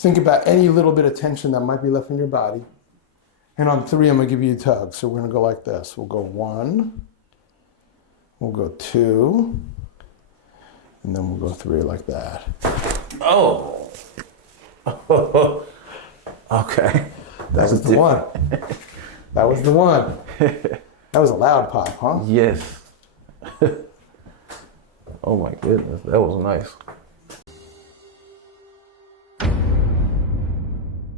Think about any little bit of tension that might be left in your body. And on 3, I'm going to give you a tug. So we're going to go like this. We'll go 1. We'll go 2. And then we'll go 3 like that. Oh. Okay. That was the one. That was the one. That was a loud pop, huh? Yes. Oh my goodness, that was nice.